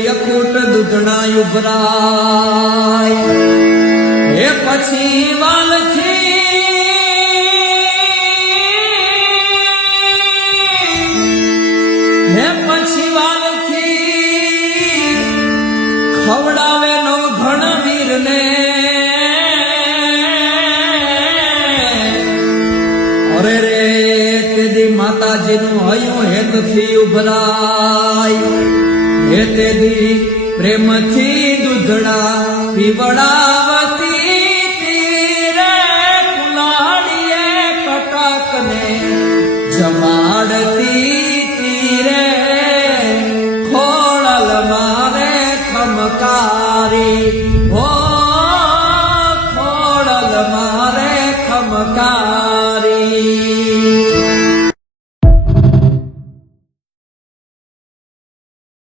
યખૂટ દૂધણા ઉભરાય હે પછી વાલથી ખવડાવે નો ઘણવીર ને અરે રે તેદી માતાજીનું હૈયું હેતથી ઉભરાય હે તેદી પ્રેમથી દૂધડા પીવડાવતી તીરે કુલાડીએ કટકને જમાડતી તીરે ખોળલ મારે ખમકારી